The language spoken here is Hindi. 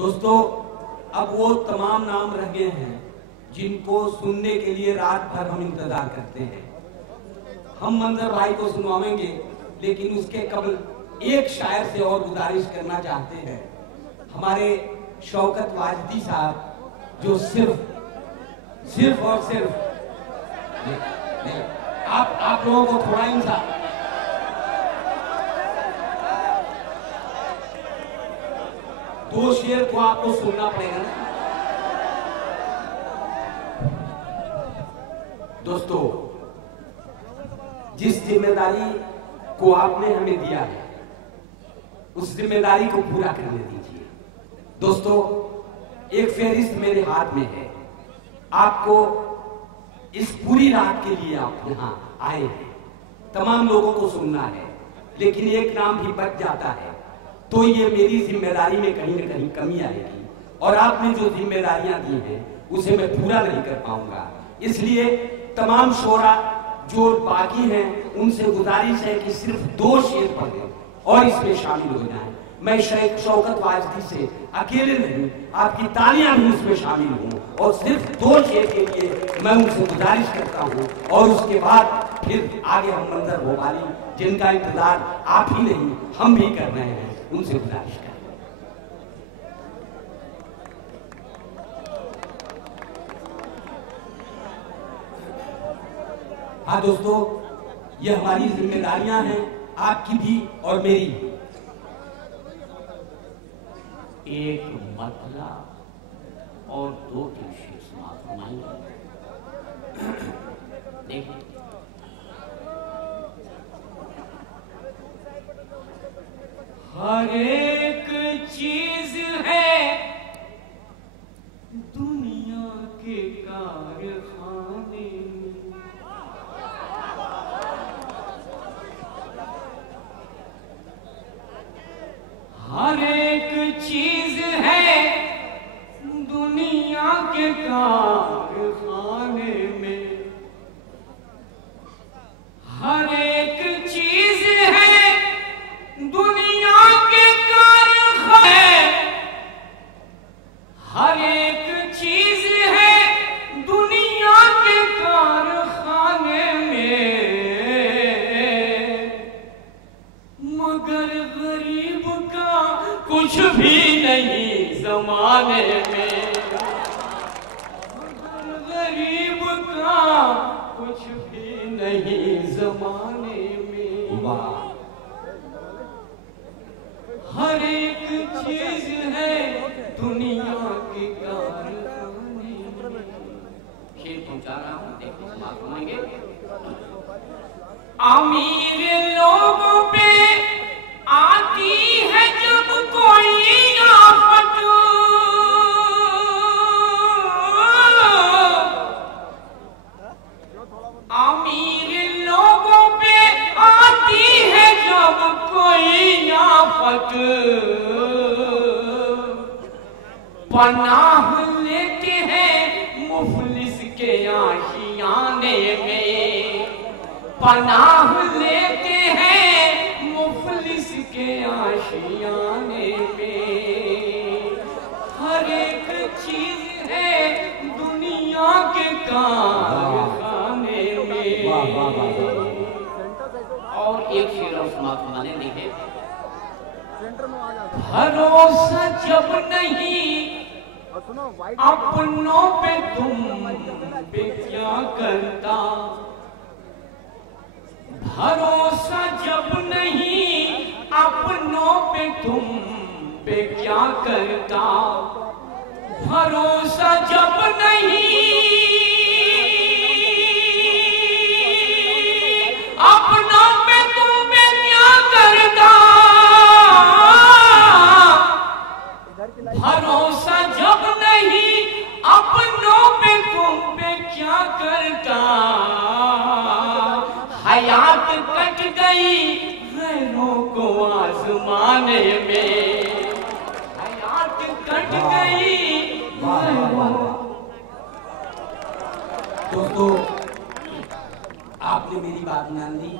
दोस्तों, अब वो तमाम नाम रह गए हैं जिनको सुनने के लिए रात भर हम इंतजार करते हैं। हम मंजर भाई को सुनावेंगे, लेकिन उसके कबल एक शायर से और गुजारिश करना चाहते हैं। हमारे शौकत वाजदी साहब जो सिर्फ और सिर्फ आप लोगों को थोड़ा इंसान दो शेर को आपको सुनना पड़ेगा ना। दोस्तों, जिस जिम्मेदारी को आपने हमें दिया है उस जिम्मेदारी को पूरा करने दीजिए। दोस्तों, एक फहरिस्त मेरे हाथ में है। आपको इस पूरी रात के लिए आप यहां आए हैं, तमाम लोगों को सुनना है, लेकिन एक नाम भी बच जाता है तो ये मेरी जिम्मेदारी में कहीं न कहीं कमी आएगी और आपने जो जिम्मेदारियां दी हैं उसे मैं पूरा नहीं कर पाऊंगा। इसलिए तमाम शोरा जो बाकी हैं उनसे गुजारिश है कि सिर्फ 2 शेर पढ़ दें और इसमें शामिल हो जाएं। मैं शेख शौकत वाजदी से अकेले नहीं, आपकी तालियां भी उसमें शामिल हूं और सिर्फ 2 शेर के लिए मैं उनसे गुजारिश करता हूं और उसके बाद फिर आगे हम मंजर भोपाली जिनका इंतजार आप ही नहीं हम भी कर रहे हैं उनसे गुजारिश करें। हाँ दोस्तों, ये हमारी जिम्मेदारियां हैं, आपकी भी और मेरी भी। एक मतला और 2 शेर समाप्त फरमाएंगे। देखिए, हर एक चीज है दुनिया के कारखाने में, हर एक चीज है दुनिया के कारखाने में, हर एक चीज है दुनिया के कारखाने, हर एक चीज है दुनिया के कारखाने में, मगर गरीब का कुछ भी नहीं जमाने में, मगर गरीब का कुछ भी नहीं जमाने में। वाह, हर एक चीज है दुनिया के कारखाने में। शेर पहुंचा रहा हूं, देखो समाप्त होंगे। अमीर लोगों पे आती है जब कोई आफत, अमीर लोगों पे आती है जब कोई आफत, पनाह लेते हैं मुफलिस के आशियाने में, पनाह लेते हैं मुफलिस के आशियाने में। हर एक चीज है दुनिया के कारखाने में। और एक शेर और समाप्त बनाने लिखे, भरोसा जब नहीं अपनों पे तुम पे क्या करता, भरोसा जब नहीं अपनों पे तुम पे क्या करता, भरोसा जब नहीं अपनों पे तुम पे क्या करता, भरोसा जब नहीं अपनों पे तुम पे क्या करता, हयात कट गई गैरों को आजमाने में, हयात कट गई गैरों। दोस्तों, आपने मेरी बात मान ली।